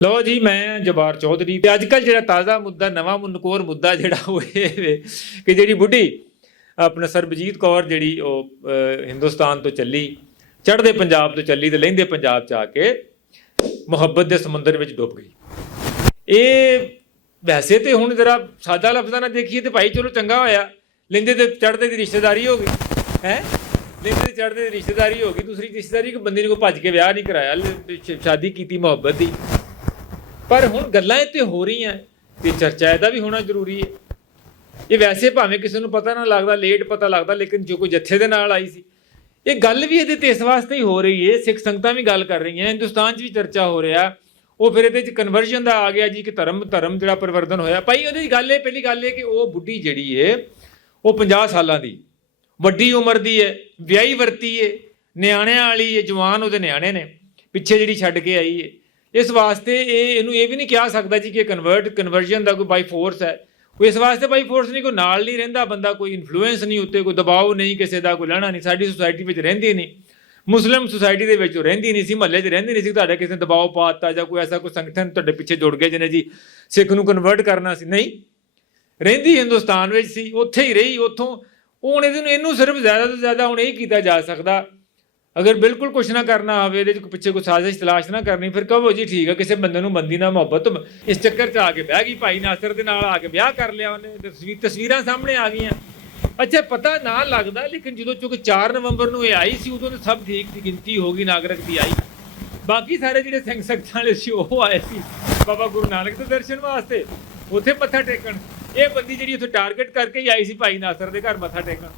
ਲੋ ਜੀ, ਮੈਂ ਜਵਾਰ ਚੌਧਰੀ ਤੇ ਅੱਜ ਕੱਲ ਜਿਹੜਾ ਤਾਜ਼ਾ ਮੁੱਦਾ, ਨਵਾਂ ਮੁਨਕੋਰ ਮੁੱਦਾ ਜਿਹੜਾ ਉਹ ਇਹ ਵੇ ਕਿ ਜਿਹੜੀ ਬੁੱਢੀ ਆਪਣਾ ਸਰਬਜੀਤ ਕੌਰ ਜਿਹੜੀ ਉਹ ਹਿੰਦੁਸਤਾਨ ਤੋਂ ਚੱਲੀ, ਚੜ੍ਹਦੇ ਪੰਜਾਬ ਤੋਂ ਚੱਲੀ ਤੇ ਲਹਿੰਦੇ ਪੰਜਾਬ ਚ ਆ ਕੇ ਮੁਹੱਬਤ ਦੇ ਸਮੁੰਦਰ ਵਿੱਚ ਡੁੱਬ ਗਈ। ਇਹ ਵੈਸੇ ਤੇ ਹੁਣ ਜਰਾ ਸਾਦਾ ਲਫ਼ਜ਼ਾਂ ਨਾਲ ਦੇਖੀਏ ਤੇ ਭਾਈ ਚਲੋ ਚੰਗਾ ਹੋਇਆ, ਲੈਂਦੇ ਤੇ ਚੜ੍ਹਦੇ ਦੀ ਰਿਸ਼ਤੇਦਾਰੀ ਹੋ ਗਈ, ਹੈ? ਲੈਂਦੇ ਤੇ ਚੜ੍ਹਦੇ ਦੀ ਰਿਸ਼ਤੇਦਾਰੀ ਹੋ ਗਈ, ਦੂਸਰੀ ਰਿਸ਼ਤੇਦਾਰੀ ਕਿ ਬੰਦੇ ਨੇ ਕੋਈ ਭੱਜ ਕੇ ਵਿਆਹ ਨਹੀਂ ਕਰਾਇਆ ਸ਼ਾਦੀ ਕੀਤੀ ਮੁਹੱਬਤ ਦੀ। ਪਰ ਹੁਣ ਗੱਲਾਂ ਇੱਥੇ ਹੋ ਰਹੀਆਂ ਤੇ ਚਰਚਾ ਇਹਦਾ ਵੀ ਹੋਣਾ ਜ਼ਰੂਰੀ ਹੈ। ਇਹ ਵੈਸੇ ਭਾਵੇਂ ਕਿਸੇ ਨੂੰ ਪਤਾ ਨਾ ਲੱਗਦਾ, ਲੇਟ ਪਤਾ ਲੱਗਦਾ, ਲੇਕਿਨ ਜੋ ਕੋਈ ਜੱਥੇ ਦੇ ਨਾਲ ਆਈ ਸੀ, ਇਹ ਗੱਲ ਵੀ ਇਹਦੇ ਤੇ ਇਸ ਵਾਸਤੇ ਹੀ ਹੋ ਰਹੀ ਹੈ। ਸਿੱਖ ਸੰਗਤਾਂ ਵੀ ਗੱਲ ਕਰ ਰਹੀਆਂ, ਹਿੰਦੁਸਤਾਨ 'ਚ ਵੀ ਚਰਚਾ ਹੋ ਰਿਹਾ। ਉਹ ਫਿਰ ਇਹਦੇ 'ਚ ਕਨਵਰਜਨ ਦਾ ਆ ਗਿਆ ਜੀ, ਕਿ ਧਰਮ ਧਰਮ ਜਿਹੜਾ ਪਰਿਵਰਤਨ ਹੋਇਆ। ਭਾਈ, ਉਹਦੀ ਗੱਲ ਇਹ, ਪਹਿਲੀ ਗੱਲ ਇਹ ਕਿ ਉਹ ਬੁੱਢੀ ਜਿਹੜੀ ਏ ਉਹ 50 ਸਾਲਾਂ ਦੀ, ਵੱਡੀ ਉਮਰ ਦੀ ਹੈ, ਵਿਆਹੀ ਵਰਤੀ ਏ ਨਿਆਣਿਆਂ ਵਾਲੀ ਏ ਜਵਾਨ ਉਹਦੇ ਨਿਆਣੇ ਨੇ, ਪਿੱਛੇ ਜਿਹੜੀ ਛੱਡ ਕੇ ਆਈ ਏ ਇਸ ਵਾਸਤੇ ਇਹ ਇਹਨੂੰ ਇਹ ਵੀ ਨਹੀਂ ਕਿਹਾ ਸਕਦਾ ਜੀ ਕਿ ਕਨਵਰਟ ਕਨਵਰਜਨ ਦਾ ਕੋਈ ਬਾਈ ਫੋਰਸ ਹੈ। ਕੋਈ ਇਸ ਵਾਸਤੇ ਬਾਈ ਫੋਰਸ ਨਹੀਂ, ਕੋਈ ਨਾਲ ਨਹੀਂ ਰਹਿੰਦਾ ਬੰਦਾ, ਕੋਈ ਇਨਫਲੂਐਂਸ ਨਹੀਂ ਉੱਤੇ, ਕੋਈ ਦਬਾਅ ਨਹੀਂ, ਕਿਸੇ ਦਾ ਕੋਈ ਲੈਣਾ ਨਹੀਂ, ਸਾਡੀ ਸੁਸਾਇਟੀ ਵਿੱਚ ਰਹਿੰਦੀ ਨਹੀਂ। ਮੁਸਲਿਮ ਸੁਸਾਇਟੀ ਦੇ ਵਿੱਚ ਉਹ ਰਹਿੰਦੀ ਨਹੀਂ ਸੀ, ਮਹੱਲੇ 'ਚ ਰਹਿੰਦੀ ਨਹੀਂ ਸੀ ਤੁਹਾਡੇ ਕਿਸੇ ਨੇ ਦਬਾਅ ਪਾਤਾ ਜਾਂ ਕੋਈ ਐਸਾ ਕੋਈ ਸੰਗਠਨ ਤੁਹਾਡੇ ਪਿੱਛੇ ਜੁੜ ਗਿਆ ਜਿਹਨੇ ਜੀ ਸਿੱਖ ਨੂੰ ਕਨਵਰਟ ਕਰਨਾ ਸੀ। ਨਹੀਂ, ਰਹਿੰਦੀ ਹਿੰਦੁਸਤਾਨ ਵਿੱਚ ਸੀ, ਉੱਥੇ ਹੀ ਰਹੀ, ਉੱਥੋਂ, ਹੁਣ ਇਹਨੂੰ ਇਹਨੂੰ ਸਿਰਫ ਜ਼ਿਆਦਾ ਤੋਂ ਜ਼ਿਆਦਾ ਹੁਣ ਇਹ ਕੀਤਾ ਜਾ ਸਕਦਾ ਅਗਰ ਬਿਲਕੁਲ ਕੁਛ ਨਾ ਕਰਨਾ ਆਵੇ ਇਹਦੇ ਚ ਪਿੱਛੇ ਕੋਈ ਸਾਜ਼ਿਸ਼ ਤਲਾਸ਼ ਨਾ ਕਰਨੀ, ਫਿਰ ਕਹੋ ਜੀ ਠੀਕ ਹੈ ਕਿਸੇ ਬੰਦੇ ਨੂੰ ਬੰਦੀ ਨਾਲ ਮੁਹੱਬਤ ਇਸ ਚੱਕਰ ਚ ਆ ਕੇ ਬਹਿ ਗਈ ਭਾਈ ਨਾਸਰ ਦੇ ਨਾਲ, ਆ ਕੇ ਵਿਆਹ ਕਰ ਲਿਆ ਉਹਨੇ ਤਸਵੀਰ ਤਸਵੀਰਾਂ ਸਾਹਮਣੇ ਆ ਗਈਆਂ। ਅੱਛਾ, ਪਤਾ ਨਾ ਲੱਗਦਾ, ਲੇਕਿਨ ਜਦੋਂ ਚੁੱਕ 4 ਨਵੰਬਰ ਨੂੰ ਇਹ ਆਈ ਸੀ, ਉਦੋਂ ਤਾਂ ਸਭ ਠੀਕ ਸੀ, ਗਿਣਤੀ ਹੋ ਗਈ, ਨਾਗਰਿਕ ਦੀ ਆਈ। ਬਾਕੀ ਸਾਰੇ ਜਿਹੜੇ ਸਿੰਘ ਸਖਤਾਂ ਵਾਲੇ ਸੀ, ਉਹ ਆਏ ਸੀ, ਬਾਬਾ ਗੁਰੂ ਨਾਨਕ ਦੇ ਦਰਸ਼ਨ ਵਾਸਤੇ। ਉੱਥੇ ਮੱਥਾ ਟੇਕਣ। ਇਹ ਬੰਦੀ ਜਿਹੜੀ ਉੱਥੇ ਟਾਰਗੇਟ ਕਰਕੇ ਹੀ ਆਈ ਸੀ ਭਾਈ ਨਾਸਰ ਦੇ ਘਰ ਮੱਥਾ ਟੇਕਣ।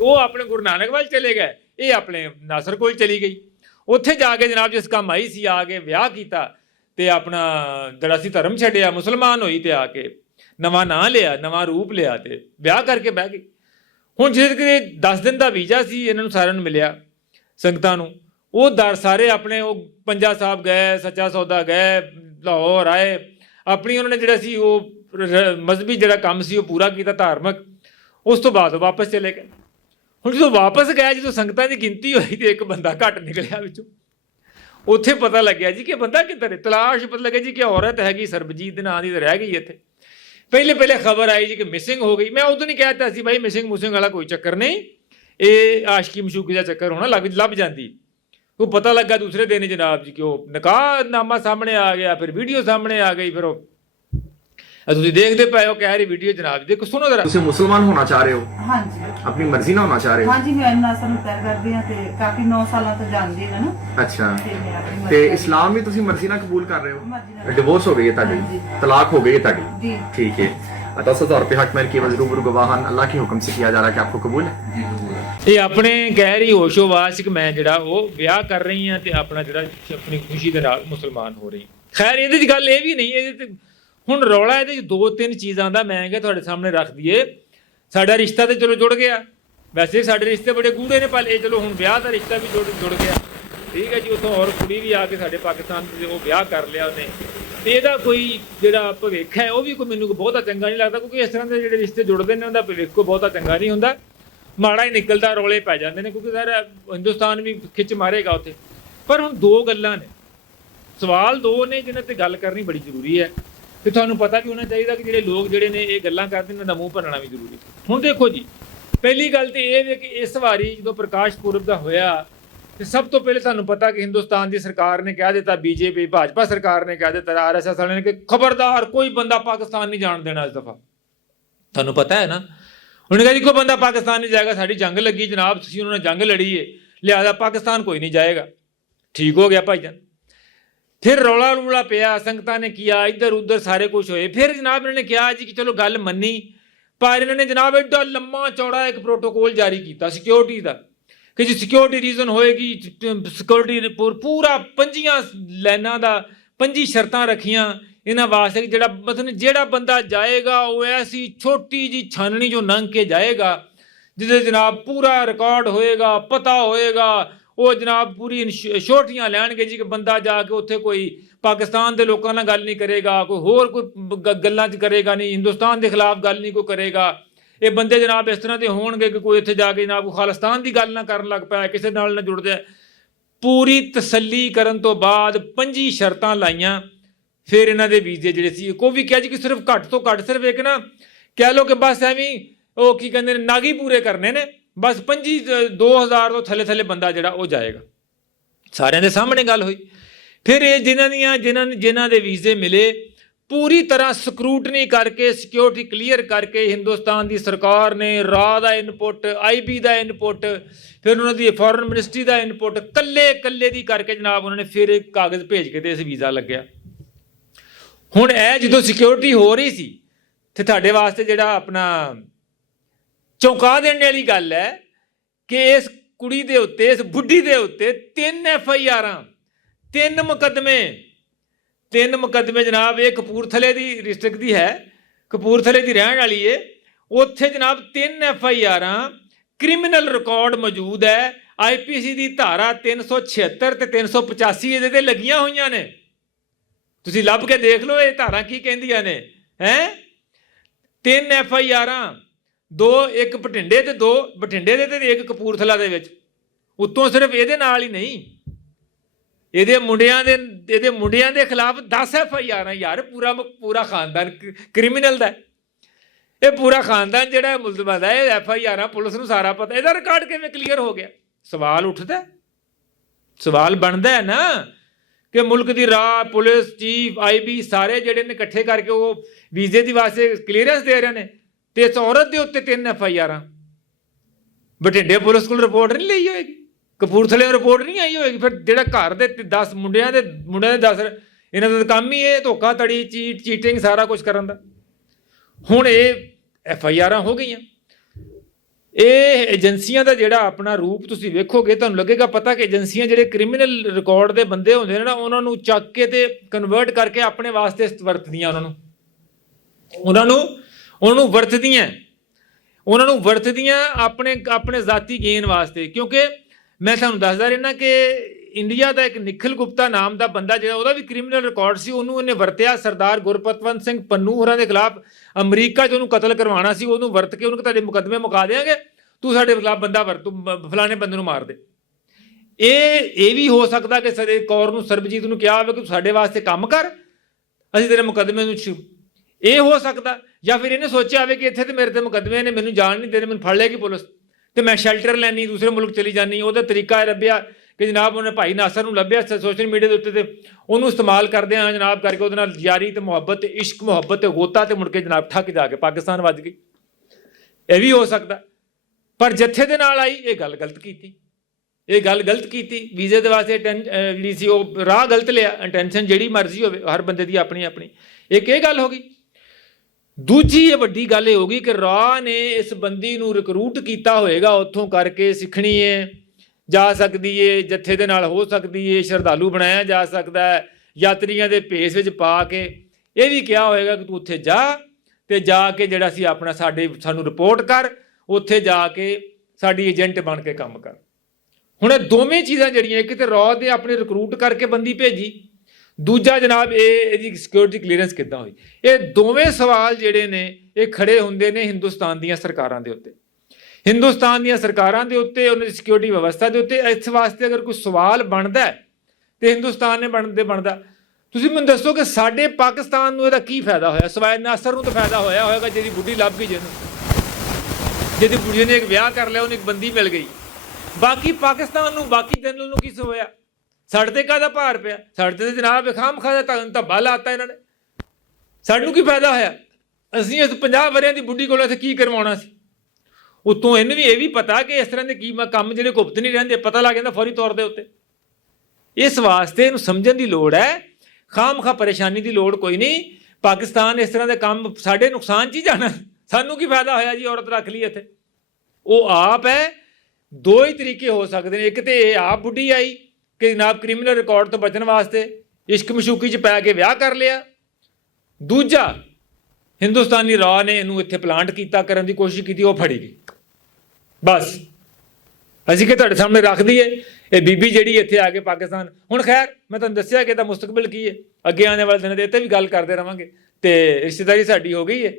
ਉਹ ਆਪਣੇ ਗੁਰੂ ਨਾਨਕ ਵੱਲ ਚਲੇ ਗਏ। ਇਹ ਆਪਣੇ ਨਾਸਰ ਕੋਲ ਚਲੀ ਗਈ। ਉੱਥੇ ਜਾ ਕੇ ਜਨਾਬ ਜਿਸ ਕੰਮ ਆਈ ਸੀ, ਆ ਕੇ ਵਿਆਹ ਕੀਤਾ ਤੇ ਆਪਣਾ ਜਿਹੜਾ ਸੀ ਧਰਮ ਛੱਡਿਆ, ਮੁਸਲਮਾਨ ਹੋਈ ਤੇ ਆ ਕੇ ਨਵਾਂ ਨਾਂ ਲਿਆ, ਨਵਾਂ ਰੂਪ ਲਿਆ ਤੇ ਵਿਆਹ ਕਰਕੇ ਬਹਿ ਗਈ। ਹੁਣ ਜਿਹਦੇ ਕਿ 10 ਦਿਨ ਦਾ ਵੀਜ਼ਾ ਸੀ, ਇਹਨਾਂ ਨੂੰ ਸਾਰਿਆਂ ਨੂੰ ਮਿਲਿਆ ਸੰਗਤਾਂ ਨੂੰ। ਉਹ ਦਰ ਸਾਰੇ ਆਪਣੇ, ਉਹ ਪੰਜਾ ਸਾਹਿਬ ਗਏ, ਸੱਚਾ ਸੌਦਾ ਗਏ, ਲਾਹੌਰ ਆਏ। ਆਪਣੀ ਉਹਨਾਂ ਨੇ ਜਿਹੜਾ ਸੀ, ਉਹ ਰ- ਮਜ਼ਹਬੀ ਜਿਹੜਾ ਕੰਮ ਸੀ, ਉਹ ਪੂਰਾ ਕੀਤਾ ਧਾਰਮਿਕ। ਉਸ ਤੋਂ ਬਾਅਦ ਉਹ ਵਾਪਸ ਚਲੇ ਗਏ। ਹੁਣ ਜਦੋਂ ਵਾਪਸ ਗਿਆ, ਜਦੋਂ ਸੰਗਤਾਂ ਦੀ ਗਿਣਤੀ ਹੋਈ ਤੇ ਇੱਕ ਬੰਦਾ ਘੱਟ ਨਿਕਲਿਆ ਵਿੱਚੋਂ, ਉੱਥੇ ਪਤਾ ਲੱਗਿਆ ਜੀ ਕਿ ਬੰਦਾ ਕਿੱਧਰ ਹੈ? ਤਲਾਸ਼ ਪਤਾ ਲੱਗਿਆ ਜੀ ਕਿ ਔਰਤ ਹੈਗੀ, ਸਰਬਜੀਤ ਦੇ ਨਾਂ ਦੀ ਤਾਂ ਰਹਿ ਗਈ ਇੱਥੇ। ਪਹਿਲੇ ਪਹਿਲੇ ਖਬਰ ਆਈ ਜੀ ਕਿ ਮਿਸਿੰਗ ਹੋ ਗਈ। ਮੈਂ ਉਦੋਂ ਨਹੀਂ ਕਹਿਤਾ ਸੀ ਭਾਈ ਮਿਸਿੰਗ ਮੁਸਿੰਗ ਵਾਲਾ ਕੋਈ ਚੱਕਰ ਨਹੀਂ। ਇਹ ਆਸ਼ਕੀ ਮਸ਼ੂਕੀ ਦਾ ਚੱਕਰ ਹੋਣਾ ਲੱਭ ਲੱਭ ਜਾਂਦੀ। ਉਹ ਪਤਾ ਲੱਗਾ ਦੂਸਰੇ ਦਿਨ ਜਨਾਬ ਜੀ ਕਿ ਉਹ ਨਿਕਾਹ ਨਾਮਾ ਸਾਹਮਣੇ ਆ ਗਿਆ, ਫਿਰ ਵੀਡੀਓ ਸਾਹਮਣੇ ਆ ਗਈ, ਫਿਰ ਉਹ ਤੁਸੀਂ ਦੇਖਦੇ ਪਏ ਹੋ ਕਹਿ ਰਹੀ ਵੀਡੀਓ ਜਨਾਬ ਜੀ ਦੇਖੋ ਸੁਣੋ ਜ਼ਰਾ ਤੁਸੀਂ ਮੁਸਲਮਾਨ ਹੋਣਾ ਚਾਹ ਰਹੇ ਹੋ ਹਾਂਜੀ ਆਪਣੀ ਮਰਜ਼ੀ ਨਾਲ ਹੋਣਾ ਚਾਹ ਰਹੇ ਹੋ ਹਾਂਜੀ ਮੈਂ ਨਾਸਰ ਨੂੰ ਪਿਆਰ ਕਰਦੀ ਹਾਂ ਤੇ ਕਾਫੀ 9 ਸਾਲਾਂ ਤੋਂ ਜਾਣਦੀ ਹਾਂ ਨਾ ਅੱਛਾ ਤੇ ਮੈਂ ਆਪਣੀ ਤੇ ਮਰਜ਼ੀ ਇਸਲਾਮ ਵੀ ਤੁਸੀਂ ਮਰਜ਼ੀ ਨਾਲ ਕਬੂਲ ਕਰ ਰਹੇ ਮਰਜ਼ੀ ਹੋ ਨਾਲ। ਡਿਵੋਰਸ ਹੋ ਗਈ ਹੈ ਤੁਹਾਡੀ ਹਾਂਜੀ। तलाक हो गई है ਤੁਹਾਡੀ जी ठीक है दस हजार रुपये हक मेरे केवल रूबरू गवाहन अल्लाह के हुक्म से किया जा रहा है कि आपको कबूल है ਇਹ ਆਪਣੇ ਕਹਿ ਰਹੀ ਹੋਸ਼ੋਵਾਸ ਕਿ ਮੈਂ ਜਿਹੜਾ ਉਹ ਵਿਆਹ ਕਰ ਰਹੀ ਹਾਂ ਤੇ ਆਪਣਾ ਜਿਹੜਾ ਆਪਣੀ ਖੁਸ਼ੀ ਦੇ ਨਾਲ ਮੁਸਲਮਾਨ ਹੋ ਰਹੀ ਖੈਰ ਇਹਦੇ ਦੀ ਗੱਲ ਇਹ ਵੀ ਨਹੀਂ ਇਹਦੇ ਤੇ ਹੁਣ ਰੌਲਾ ਇਹਦੇ ਚ ਦੋ ਤਿੰਨ ਚੀਜ਼ਾਂ ਦਾ ਮੈਂ ਕਿਹਾ ਤੁਹਾਡੇ ਸਾਹਮਣੇ ਰੱਖ ਦਈਏ। ਸਾਡਾ ਰਿਸ਼ਤਾ ਤੇ ਚਲੋ ਜੁੜ ਗਿਆ। ਵੈਸੇ ਸਾਡੇ ਰਿਸ਼ਤੇ ਬੜੇ ਗੂੜੇ ਨੇ, ਪਰ ਇਹ ਚਲੋ ਹੁਣ ਵਿਆਹ ਦਾ ਰਿਸ਼ਤਾ ਵੀ ਜੁੜ ਜੁੜ ਗਿਆ। ਠੀਕ ਹੈ ਜੀ, ਉਥੋਂ ਹੋਰ ਕੁੜੀ ਵੀ ਆ ਕੇ ਸਾਡੇ ਪਾਕਿਸਤਾਨ ਦੇ ਉਹ ਵਿਆਹ ਕਰ ਲਿਆ ਉਹਨੇ। ਤੇ ਇਹਦਾ ਕੋਈ ਜਿਹੜਾ ਭਵਿੱਖ ਹੈ, ਉਹ ਵੀ ਕੋਈ ਮੈਨੂੰ ਬਹੁਤਾ ਚੰਗਾ ਨਹੀਂ ਲੱਗਦਾ, ਕਿਉਂਕਿ ਇਸ ਤਰ੍ਹਾਂ ਦੇ ਜਿਹੜੇ ਰਿਸ਼ਤੇ ਜੁੜਦੇ ਨੇ, ਉਹਦਾ ਭਵਿੱਖ ਕੋਈ ਬਹੁਤਾ ਚੰਗਾ ਨਹੀਂ ਹੁੰਦਾ। ਮਾੜਾ ਹੀ ਨਿਕਲਦਾ, ਰੋਲੇ ਪੈ ਜਾਂਦੇ ਨੇ, ਕਿਉਂਕਿ ਸਰ ਹਿੰਦੁਸਤਾਨ ਵੀ ਖਿੱਚ ਮਾਰੇਗਾ ਉੱਥੇ। ਪਰ ਹੁਣ ਦੋ ਗੱਲਾਂ ਨੇ। ਸਵਾਲ ਦੋ ਨੇ ਜਿਨ੍ਹਾਂ ਤੇ ਗੱਲ ਕਰਨੀ ਬੜੀ ਜ਼ਰੂਰੀ ਹੈ। ਤੇ ਤੁਹਾਨੂੰ ਪਤਾ ਵੀ ਹੋਣਾ ਚਾਹੀਦਾ ਕਿ ਜਿਹੜੇ ਲੋਕ ਜਿਹੜੇ ਨੇ ਇਹ ਗੱਲਾਂ ਕਰਦੇ ਨੇ ਦਾ ਮੂੰਹ ਭਰਨਾ ਵੀ ਜ਼ਰੂਰੀ ਹੁਣ ਦੇਖੋ ਜੀ, ਪਹਿਲੀ ਗੱਲ ਤੇ ਇਹ ਹੈ ਕਿ ਇਸ ਵਾਰੀ ਜਦੋਂ ਪ੍ਰਕਾਸ਼ ਪੁਰਬ ਦਾ ਹੋਇਆ, ਤੇ ਸਭ ਤੋਂ ਪਹਿਲੇ ਤੁਹਾਨੂੰ ਪਤਾ ਕਿ ਹਿੰਦੁਸਤਾਨ ਦੀ ਸਰਕਾਰ ਨੇ ਕਹਿ ਦਿੱਤਾ, ਬੀਜੇਪੀ, ਭਾਜਪਾ ਸਰਕਾਰ ਨੇ ਕਹਿ ਦਿੱਤਾ ਆਰਐਸਐਸ ਵਾਲਿਆਂ ਨੇ ਕਿ ਖਬਰਦਾਰ ਕੋਈ ਬੰਦਾ ਪਾਕਿਸਤਾਨ ਨਹੀਂ ਜਾਣ ਦੇਣਾ ਇਸ ਦਫਾ। ਤੁਹਾਨੂੰ ਪਤਾ ਹੈ ਨਾ? ਉਹਨੇ ਕਿਹਾ ਜੀ, ਕੋਈ ਬੰਦਾ ਪਾਕਿਸਤਾਨ ਨਹੀਂ ਜਾਏਗਾ, ਸਾਡੀ ਜੰਗ ਲੱਗੀ ਜਨਾਬ, ਤੁਸੀਂ ਉਹਨਾਂ ਨਾਲ ਜੰਗ ਲੜੀ ਏ ਲਿਹਾਜ਼ਾ ਪਾਕਿਸਤਾਨ, ਕੋਈ ਨਹੀਂ ਜਾਏਗਾ। ਠੀਕ ਹੋ ਗਿਆ ਭਾਈਜਾਨ। ਫਿਰ ਰੌਲਾ ਰੂਲਾ ਪਿਆ, ਸੰਗਤਾਂ ਨੇ ਕੀਆ ਇੱਧਰ ਉੱਧਰ ਸਾਰੇ ਕੁਝ ਹੋਏ। ਫਿਰ ਜਨਾਬ ਇਹਨਾਂ ਨੇ ਕਿਹਾ ਜੀ ਕਿ ਚਲੋ ਗੱਲ ਮੰਨੀ। ਪਰ ਇਹਨਾਂ ਨੇ ਜਨਾਬ ਐਡਾ ਲੰਮਾ ਚੌੜਾ ਇੱਕ ਪ੍ਰੋਟੋਕੋਲ ਜਾਰੀ ਕੀਤਾ ਸਿਕਿਉਰਿਟੀ ਦਾ। ਕਿ ਜੀ ਸਿਕਿਉਰਿਟੀ ਰੀਜ਼ਨ ਹੋਏਗੀ ਸਿਕਿਉਰਿਟੀ ਪੂਰਾ ਪੰਜੀਆਂ ਲਾਈਨਾਂ ਦਾ, ਪੰਜੀ ਸ਼ਰਤਾਂ ਰੱਖੀਆਂ ਇਹਨਾਂ ਵਾਸਤੇ ਕਿ ਜਿਹੜਾ ਮਤਲਬ ਜਿਹੜਾ ਬੰਦਾ ਜਾਏਗਾ, ਉਹ ਐਸੀ ਛੋਟੀ ਜੀ ਛਾਨਣੀ ਜੋ ਲੰਘ ਕੇ ਜਾਏਗਾ, ਜਿਹਦੇ ਜਨਾਬ ਪੂਰਾ ਰਿਕਾਰਡ ਹੋਏਗਾ, ਪਤਾ ਹੋਏਗਾ ਉਹ ਜਨਾਬ ਪੂਰੀ ਇਨਸ਼- ਲੈਣਗੇ ਜੀ ਕਿ ਬੰਦਾ ਜਾ ਕੇ ਉੱਥੇ ਕੋਈ ਪਾਕਿਸਤਾਨ ਦੇ ਲੋਕਾਂ ਨਾਲ ਗੱਲ ਨਹੀਂ ਕਰੇਗਾ, ਕੋਈ ਹੋਰ ਕੋਈ ਗ- ਗੱਲਾਂ 'ਚ ਕਰੇਗਾ ਨਹੀਂ, ਹਿੰਦੁਸਤਾਨ ਦੇ ਖਿਲਾਫ ਗੱਲ ਨਹੀਂ ਕੋਈ ਕਰੇਗਾ। ਇਹ ਬੰਦੇ ਜਨਾਬ ਇਸ ਤਰ੍ਹਾਂ ਦੇ ਹੋਣਗੇ ਕਿ ਕੋਈ ਇੱਥੇ ਜਾ ਕੇ ਜਨਾਬ ਖਾਲਿਸਤਾਨ ਦੀ ਗੱਲ ਨਾ ਕਰਨ ਲੱਗ ਪਿਆ ਕਿਸੇ ਨਾਲ ਨਾ ਜੁੜਦੇ। ਪੂਰੀ ਤਸੱਲੀ ਕਰਨ ਤੋਂ ਬਾਅਦ ਪੰਜੀ ਸ਼ਰਤਾਂ ਲਾਈਆਂ, ਫਿਰ ਇਹਨਾਂ ਦੇ ਵੀਜ਼ੇ ਜਿਹੜੇ ਸੀ ਕੋ ਵੀ ਕਿਹਾ ਜੀ ਕਿ ਸਿਰਫ ਘੱਟ ਤੋਂ ਘੱਟ ਸਿਰਫ ਇੱਕ ਨਾ, ਕਹਿ ਲਓ ਕਿ ਬਸ ਐਵੇਂ ਉਹ ਕੀ ਕਹਿੰਦੇ ਨੇ, ਨਾਗੀ ਪੂਰੇ ਕਰਨੇ ਨੇ। ਬਸ 25 2000 ਤੋਂ ਥੱਲੇ ਥੱਲੇ ਬੰਦਾ ਜਿਹੜਾ ਉਹ ਜਾਏਗਾ। ਸਾਰਿਆਂ ਦੇ ਸਾਹਮਣੇ ਗੱਲ ਹੋਈ। ਫਿਰ ਇਹ ਜਿਨ੍ਹਾਂ ਦੀਆਂ, ਜਿਨ੍ਹਾਂ ਜਿਨ੍ਹਾਂ ਦੇ ਵੀਜ਼ੇ ਮਿਲੇ, ਪੂਰੀ ਤਰ੍ਹਾਂ ਸਕਰੂਟਨੀ ਕਰਕੇ ਸਿਕਿਉਰਿਟੀ ਕਲੀਅਰ ਕਰਕੇ ਹਿੰਦੁਸਤਾਨ ਦੀ ਸਰਕਾਰ ਨੇ ਰਾ ਦਾ ਇਨਪੁਟ ਆਈਬੀ ਦਾ ਇਨਪੁਟ ਫਿਰ ਉਹਨਾਂ ਦੀ ਫੋਰਨ ਮਿਨਿਸਟਰੀ ਦਾ ਇਨਪੁਟ ਕੱਲੇ ਕੱਲੇ ਦੀ ਕਰਕੇ ਜਨਾਬ ਉਹਨਾਂ ਨੇ ਫਿਰ ਇੱਕ ਕਾਗਜ਼ ਭੇਜ ਕੇ ਤੇ ਇਸ ਵੀਜ਼ਾ ਲੱਗਿਆ। ਹੁਣ ਇਹ ਜਦੋਂ ਸਿਕਿਉਰਿਟੀ ਹੋ ਰਹੀ ਸੀ, ਤੇ ਤੁਹਾਡੇ ਵਾਸਤੇ ਜਿਹੜਾ ਆਪਣਾ ਚੌਂਕਾ ਦੇਣ ਵਾਲੀ ਗੱਲ ਹੈ ਕਿ ਇਸ ਕੁੜੀ ਦੇ ਉੱਤੇ, ਇਸ ਬੁੱਢੀ ਦੇ ਉੱਤੇ ਤਿੰਨ ਐਫ ਆਈ ਆਰਾਂ, ਤਿੰਨ ਮੁਕੱਦਮੇ ਤਿੰਨ ਮੁਕੱਦਮੇ ਜਨਾਬ, ਇਹ ਕਪੂਰਥਲੇ ਦੀ ਡਿਸਟ੍ਰਿਕਟ ਦੀ ਹੈ, ਕਪੂਰਥਲੇ ਦੀ ਰਹਿਣ ਵਾਲੀ ਏ। ਉੱਥੇ ਜਨਾਬ ਤਿੰਨ ਐਫ ਆਈ ਆਰਾਂ ਕ੍ਰਿਮੀਨਲ ਰਿਕਾਰਡ ਮੌਜੂਦ ਹੈ। ਆਈਪੀਸੀ ਦੀ ਧਾਰਾ 376 ਤੇ 385 ਇਹਦੇ ਤੇ ਲੱਗੀਆਂ ਹੋਈਆਂ ਨੇ। ਤੁਸੀਂ ਲੱਭ ਕੇ ਦੇਖ ਲਓ ਇਹ ਧਾਰਾ ਕੀ ਕਹਿੰਦੀਆਂ ਨੇ, ਹੈ? ਤਿੰਨ ਐਫ ਆਈ ਆਰਾਂ ਦੋ ਇੱਕ ਬਠਿੰਡੇ ਤੇ ਦੋ, ਬਠਿੰਡੇ ਦੇ ਤੇ ਇੱਕ ਕਪੂਰਥਲਾ ਦੇ ਵਿੱਚ। ਉਤੋਂ ਸਿਰਫ ਇਹਦੇ ਨਾਲ ਹੀ ਨਹੀਂ, ਇਹਦੇ ਮੁੰਡਿਆਂ ਦੇ, ਇਹਦੇ ਮੁੰਡਿਆਂ ਦੇ ਖਿਲਾਫ 10 ਐਫ ਆਈ ਆਰਾਂ ਯਾਰ, ਪੂਰਾ ਪੂਰਾ ਖਾਨਦਾਨ ਕ੍ਰਿਮੀਨਲ ਦਾ। ਇਹ ਪੂਰਾ ਖਾਨਦਾਨ ਜਿਹੜਾ ਮੁਲਜ਼ਮਾਂ ਦਾ, ਇਹ ਐਫ ਆਈ ਆਰਾਂ ਪੁਲਿਸ ਨੂੰ ਸਾਰਾ ਪਤਾ। ਇਹਦਾ ਰਿਕਾਰਡ ਕਿਵੇਂ ਕਲੀਅਰ ਹੋ ਗਿਆ? ਸਵਾਲ ਉੱਠਦਾ ਸਵਾਲ ਬਣਦਾ ਹੈ ਨਾ ਕਿ ਮੁਲਕ ਦੀ ਰਾਹ, ਪੁਲਿਸ, ਚੀਫ ਆਈਬੀ ਸਾਰੇ ਜਿਹੜੇ ਨੇ ਇਕੱਠੇ ਕਰਕੇ ਉਹ ਵੀਜ਼ੇ ਦੀ ਵਾਸਤੇ ਕਲੀਅਰੈਂਸ ਦੇ ਰਹੇ ਨੇ। ਤੇ ਇਸ ਔਰਤ ਦੇ ਉੱਤੇ ਤਿੰਨ ਐਫ ਆਈ ਆਰਾਂ। ਬਠਿੰਡੇ ਪੁਲਿਸ ਕੋਲ ਰਿਪੋਰਟ ਨਹੀਂ ਲਈ ਹੋਏਗੀ। ਕਪੂਰਥਲੇ ਰਿਪੋਰਟ ਨਹੀਂ ਆਈ ਹੋਏਗੀ। ਫਿਰ ਜਿਹੜਾ ਘਰ ਦੇ 10 ਮੁੰਡਿਆਂ ਦੇ ਮੁੰਡਿਆਂ ਦੇ 10 ਇਹਨਾਂ ਦਾ ਕੰਮ ਹੀ ਇਹ, ਧੋਖਾ, ਤੜੀ, ਚੀਟ, ਚੀਟਿੰਗ, ਸਾਰਾ ਕੁਝ ਕਰਨ ਦਾ। ਹੁਣ ਇਹ ਐਫ ਆਈ ਆਰਾਂ ਹੋ ਗਈਆਂ। ਇਹ ਏਜੰਸੀਆਂ ਦਾ ਜਿਹੜਾ ਆਪਣਾ ਰੂਪ ਤੁਸੀਂ ਵੇਖੋਗੇ, ਤੁਹਾਨੂੰ ਲੱਗੇਗਾ ਪਤਾ ਕਿ ਏਜੰਸੀਆਂ ਜਿਹੜੇ ਕ੍ਰਿਮੀਨਲ ਰਿਕਾਰਡ ਦੇ ਬੰਦੇ ਹੁੰਦੇ ਨੇ ਨਾ, ਉਹਨਾਂ ਨੂੰ ਚੱਕ ਕੇ ਤੇ ਕਨਵਰਟ ਕਰਕੇ ਆਪਣੇ ਵਾਸਤੇ ਵਰਤਦੀਆਂ ਉਹਨਾਂ ਨੂੰ। ਉਹਨਾਂ ਨੂੰ ਉਹਨੂੰ ਵਰਤਦੀਆਂ। ਉਹਨਾਂ ਨੂੰ ਵਰਤਦੀਆਂ ਆਪਣੇ ਆਪਣੇ ਜ਼ਾਤੀ ਗੇਨ ਵਾਸਤੇ। ਕਿਉਂਕਿ ਮੈਂ ਤੁਹਾਨੂੰ ਦੱਸਦਾ ਰਹਿਣਾ ਕਿ ਇੰਡੀਆ ਦਾ ਇੱਕ ਨਿਖਲ ਗੁਪਤਾ ਨਾਮ ਦਾ ਬੰਦਾ ਜਿਹੜਾ, ਉਹਦਾ ਵੀ ਕ੍ਰਿਮੀਨਲ ਰਿਕਾਰਡ ਸੀ। ਉਹਨੂੰ ਉਹਨੇ ਵਰਤਿਆ ਸਰਦਾਰ ਗੁਰਪਤਵੰਤ ਸਿੰਘ ਪੰਨੂ ਹੋਰਾਂ ਦੇ ਖਿਲਾਫ। ਅਮਰੀਕਾ 'ਚ ਉਹਨੂੰ ਕਤਲ ਕਰਵਾਉਣਾ ਸੀ। ਉਹਨੂੰ ਵਰਤ ਕੇ ਉਹਨੂੰ ਤੁਹਾਡੇ ਮੁਕੱਦਮੇ ਮੁਕਾ ਦੇਾਂਗੇ ਤੂੰ ਸਾਡੇ ਖਿਲਾਫ ਬੰਦਾ ਵਰਤ, ਤੂੰ ਫਲਾਣੇ ਬੰਦੇ ਨੂੰ ਮਾਰ ਦੇ। ਇਹ ਇਹ ਵੀ ਹੋ ਸਕਦਾ ਕਿ ਸਦੇ ਕੌਰ ਨੂੰ, ਸਰਬਜੀਤ ਨੂੰ ਕਿਹਾ ਹੋਵੇ ਕਿ ਤੂੰ ਸਾਡੇ ਵਾਸਤੇ ਕੰਮ ਕਰ। ਅਸੀਂ ਤੇਰੇ ਮੁਕੱਦਮੇ ਨੂੰ ਛੂ। ਇਹ ਹੋ ਸਕਦਾ। ਜਾਂ ਫਿਰ ਇਹਨੇ ਸੋਚਿਆ ਹੋਵੇ ਕਿ ਇੱਥੇ ਤੇ ਮੇਰੇ ਤੇ ਮੁਕੱਦਮੇ ਨੇ, ਮੈਨੂੰ ਜਾਣ ਨਹੀਂ ਦੇਣੇ, ਮੈਨੂੰ ਫੜ ਲੇਗੀ ਪੁਲਿਸ। ਤੇ ਮੈਂ ਸ਼ੈਲਟਰ ਲੈਣੀ ਦੂਸਰੇ ਮੁਲਕ ਚਲੀ ਜਾਨੀ ਉਹਦਾ ਤਰੀਕਾ ਇਹ ਲੱਭਿਆ ਕਿ ਜਨਾਬ ਉਹਨੇ ਭਾਈ ਨਾਸਰ ਨੂੰ ਲੱਭਿਆ ਸੋਸ਼ਲ ਮੀਡੀਆ ਦੇ ਉੱਤੇ ਤੇ ਉਹਨੂੰ ਇਸਤੇਮਾਲ ਕਰਦੇ ਆ ਜਨਾਬ ਕਰਕੇ ਉਹਦੇ ਨਾਲ ਯਾਰੀ ਤੇ ਮੁਹੱਬਤ ਤੇ ਇਸ਼ਕ, ਮੁਹੱਬਤ ਤੇ ਗੋਤਾ ਤੇ ਮੁੜ ਕੇ ਜਨਾਬ ਠੱਕ ਜਾ ਕੇ ਪਾਕਿਸਤਾਨ ਵੱਜ ਗਈ। ਇਹ ਵੀ ਹੋ ਸਕਦਾ। ਪਰ ਜੱਥੇ ਦੇ ਨਾਲ ਆਈ, ਇਹ ਗੱਲ ਗਲਤ ਕੀਤੀ। ਇਹ ਗੱਲ ਗਲਤ ਕੀਤੀ। ਵੀਜ਼ੇ ਦੇ ਵਾਸਤੇ ਟੈਨ- ਜਿਹੜੀ ਸੀ ਉਹ ਰਾਹ ਗਲਤ ਲਿਆ। ਇੰਟੈਂਸ਼ਨ ਜਿਹੜੀ ਮਰਜ਼ੀ ਹੋਵੇ, ਹਰ ਬੰਦੇ ਦੀ ਆਪਣੀ ਆਪਣੀ ਇੱਕ ਇਹ ਗੱਲ ਹੋ ਗਈ। ਦੂਜੀ ਇਹ ਵੱਡੀ ਗੱਲ ਇਹ ਹੋ ਗਈ ਕਿ ਰਾਹ ਨੇ ਇਸ ਬੰਦੀ ਨੂੰ ਰਿਕਰੂਟ ਕੀਤਾ ਹੋਏਗਾ, ਉੱਥੋਂ ਕਰਕੇ ਸਿੱਖਣੀ ਹੈ ਜਾ ਸਕਦੀ ਏ, ਜੱਥੇ ਦੇ ਨਾਲ ਹੋ ਸਕਦੀ ਏ, ਸ਼ਰਧਾਲੂ ਬਣਾਇਆ ਜਾ ਸਕਦਾ ਹੈ, ਯਾਤਰੀਆਂ ਦੇ ਭੇਸ ਵਿੱਚ ਪਾ ਕੇ। ਇਹ ਵੀ ਕਿਹਾ ਹੋਏਗਾ ਕਿ ਤੂੰ ਉੱਥੇ ਜਾ ਤੇ ਜਾ ਕੇ ਜਿਹੜਾ ਸੀ ਆਪਣਾ ਸਾਡੇ, ਸਾਨੂੰ ਰਿਪੋਰਟ ਕਰ, ਉੱਥੇ ਜਾ ਕੇ ਸਾਡੀ ਏਜੰਟ ਬਣ ਕੇ ਕੰਮ ਕਰ। ਹੁਣ ਇਹ ਦੋਵੇਂ ਚੀਜ਼ਾਂ ਜਿਹੜੀਆਂ, ਇੱਕ ਤੇ ਰੌ ਦੇ ਆਪਣੇ ਰਿਕਰੂਟ ਕਰਕੇ ਬੰਦੀ ਭੇਜੀ ਦੂਜਾ ਜਨਾਬ, ਇਹ ਇਹਦੀ ਸਿਕਿਉਰਿਟੀ ਕਲੀਅਰੈਂਸ ਕਿੱਦਾਂ ਹੋਈ? ਇਹ ਦੋਵੇਂ ਸਵਾਲ ਜਿਹੜੇ ਨੇ, ਇਹ ਖੜੇ ਹੁੰਦੇ ਨੇ ਹਿੰਦੁਸਤਾਨ ਦੀਆਂ ਸਰਕਾਰਾਂ ਦੇ ਉੱਤੇ। ਹਿੰਦੁਸਤਾਨ ਦੀਆਂ ਸਰਕਾਰਾਂ ਦੇ ਉੱਤੇ, ਉਹਨਾਂ ਦੀ ਸਿਕਿਉਰਿਟੀ ਵਿਵਸਥਾ ਦੇ ਉੱਤੇ, ਇਸ ਵਾਸਤੇ ਅਗਰ ਕੋਈ ਸਵਾਲ ਬਣਦਾ ਹੈ, ਤੇ ਹਿੰਦੁਸਤਾਨ ਨੇ ਬਣਦੇ, ਬਣਦਾ। ਤੁਸੀਂ ਮੈਨੂੰ ਦੱਸੋ ਕਿ ਸਾਡੇ ਪਾਕਿਸਤਾਨ ਨੂੰ ਇਹਦਾ ਕੀ ਫਾਇਦਾ ਹੋਇਆ? ਸਵਾਇ ਨਾਸਰ ਨੂੰ ਤਾਂ ਫਾਇਦਾ ਹੋਇਆ ਹੋਵੇਗਾ ਜਿਹਦੀ ਬੁੱਢੀ ਲੱਭ ਗਈ ਜਿਹਨੂੰ। ਜਿਹਦੀ ਬੁੱਢੀ ਨੇ ਇੱਕ ਵਿਆਹ ਕਰ ਲਿਆ, ਉਹਨੂੰ ਇੱਕ ਬੰਦੀ ਮਿਲ ਗਈ। ਬਾਕੀ ਪਾਕਿਸਤਾਨ ਨੂੰ, ਬਾਕੀ ਜਨਰਲ ਨੂੰ ਕੀ ਹੋਇਆ ਸਾਡੇ ਤੇ ਕਾਹਦਾ ਭਾਰ ਪਿਆ? ਸਾਡੇ ਤੇ ਜਨਾਬ ਖਾਮ ਖਾਦਾ ਤਾਂ ਧੱਬਾ ਲਾਤਾ ਇਹਨਾਂ ਨੇ। ਸਾਨੂੰ ਕੀ ਫਾਇਦਾ ਹੋਇਆ? ਅਸੀਂ ਇਸ 50 ਵਰਿਆਂ ਦੀ ਬੁੱਢੀ ਕੋਲੋਂ ਇੱਥੇ ਕੀ ਕਰਵਾਉਣਾ ਸੀ? ਉਤੋਂ ਇਹਨੂੰ ਵੀ ਇਹ ਵੀ ਪਤਾ ਕਿ ਇਸ ਤਰ੍ਹਾਂ ਦੇ ਕੀ ਕੰਮ ਜਿਹੜੇ ਗੁਪਤ ਨਹੀਂ ਰਹਿੰਦੇ, ਪਤਾ ਲੱਗ ਜਾਂਦਾ ਫੌਰੀ ਤੌਰ ਦੇ ਉੱਤੇ। ਇਸ ਵਾਸਤੇ ਇਹਨੂੰ ਸਮਝਣ ਦੀ ਲੋੜ ਹੈ। ਖਾਮਖਾ ਪਰੇਸ਼ਾਨੀ ਦੀ ਲੋੜ ਕੋਈ ਨਹੀਂ। ਪਾਕਿਸਤਾਨ ਇਸ ਤਰ੍ਹਾਂ ਦੇ ਕੰਮ ਸਾਡੇ ਨੁਕਸਾਨ 'ਚ ਹੀ ਜਾਣਾ। ਸਾਨੂੰ ਕੀ ਫਾਇਦਾ ਹੋਇਆ ਜੀ ਔਰਤ ਰੱਖ ਲਈ ਇੱਥੇ? ਉਹ ਆਪ ਹੈ। ਦੋ ਹੀ ਤਰੀਕੇ ਹੋ ਸਕਦੇ ਨੇ। ਇੱਕ ਤੇ ਇਹ ਆਪ ਬੁੱਢੀ ਆਈ। ਕਿ ਜਨਾਬ ਕ੍ਰਿਮੀਨਲ ਰਿਕਾਰਡ ਤੋਂ ਬਚਣ ਵਾਸਤੇ ਇਸ਼ਕ ਮਸ਼ੂਕੀ 'ਚ ਪੈ ਕੇ ਵਿਆਹ ਕਰ ਲਿਆ। ਦੂਜਾ, ਹਿੰਦੁਸਤਾਨੀ ਰਾਹ ਨੇ ਇਹਨੂੰ ਇੱਥੇ ਪਲਾਂਟ ਕੀਤਾ, ਕਰਨ ਦੀ ਕੋਸ਼ਿਸ਼ ਕੀਤੀ, ਉਹ ਫੜੀ ਗਈ। ਬਸ। ਅਸੀਂ ਕਿ ਤੁਹਾਡੇ ਸਾਹਮਣੇ ਰੱਖ ਦਈਏ, ਇਹ ਬੀਬੀ ਜਿਹੜੀ ਇੱਥੇ ਆ ਕੇ ਪਾਕਿਸਤਾਨ। ਹੁਣ ਖੈਰ, ਮੈਂ ਤੁਹਾਨੂੰ ਦੱਸਿਆ ਕਿ ਇਹਦਾ ਮੁਸਤਕਬਲ ਕੀ ਹੈ। ਅੱਗੇ ਆਉਣ ਵਾਲੇ ਦਿਨਾਂ ਦੇ ਉੱਤੇ ਵੀ ਗੱਲ ਕਰਦੇ ਰਵਾਂਗੇ। ਤੇ ਰਿਸ਼ਤੇਦਾਰੀ ਸਾਡੀ ਹੋ ਗਈ ਹੈ।